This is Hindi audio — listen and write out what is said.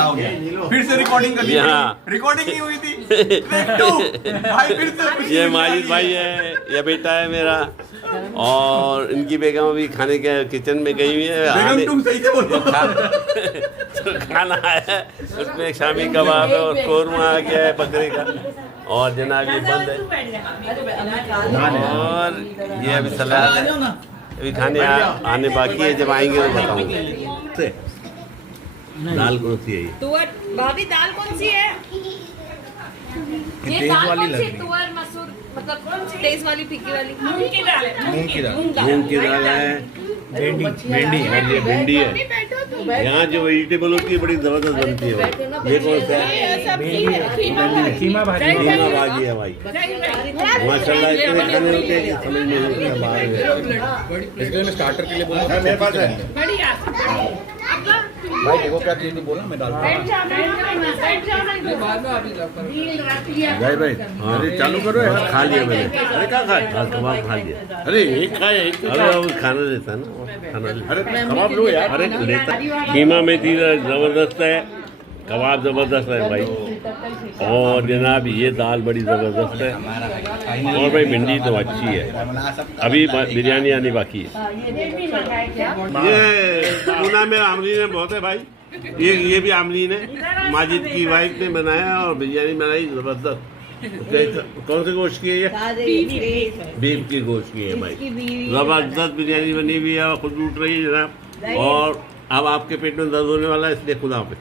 क्या हो गया? फिर से रिकॉर्डिंग कर ली। हाँ। रिकॉर्डिंग नहीं हुई थी। Take two। भाई फिर से ये माजिद भाई है, ये बेटा है मेरा, और इनकी बेगम अभी खाने के किचन में गई हुई है। बेगम तुम सही से बोलो। जो खाना है उसमें एक शामी कबाब है और कोरमा आ गया है बकरे का, और जनाब ये बंद है, और ये अभी सलाद है। अभी खाने आने बाकी है, जब आएंगे तो बताऊंगा। दाल कौन सी है ये? तुअर भाभी दाल कौन सी है? ये दाल कौन सी? तुअर मसूर मतलब तेज वाली फीकी वाली? मूंग की दाल है। मूंग की दाल। मूंग की दाल है, भिंडी और ये भिंडी है। यहाँ जो वेजिटेबल होती है बड़ी जबरदस्त बनती है। ये कौन सा है? कीमा भाजी। कीमा भाजी है भाई, माशाल्लाह। इतने खाने होते हैं कि समझ में नहीं आता बाहर में। इसलिए मैं स्टार्टर के लिए बोला था, मेरे पास है भाई। देखो क्या चीज़ बोला, मैं डाल भाई भाई। अरे चालू करो यार। खा लिया मैंने। अरे क्या खा? कबाब खा लिया। अरे एक खाए एक। अरे वो खाना देता है ना, खाना देता। अरे कबाब लो यार। अरे लेता। कीमा में थी जबरदस्त है, कबाब जबरदस्त है भाई, और जनाब ये दाल बड़ी जबरदस्त है, और भाई भिंडी तो अच्छी है। अभी बिरयानी आनी बाकी है। ये पूना में आमरीन है बहुत है भाई। ये भी आमरीन है, माजिद की वाइफ ने बनाया और बिरयानी बनाई जबरदस्त। कौन से गोश्त की है ये? बीफ की गोश्त की है भाई, जबरदस्त बिरयानी बनी हुई है और खुद लूट रही है जनाब। और अब आपके पेट में दर्द होने वाला है, इसलिए खुदा हाफिज़।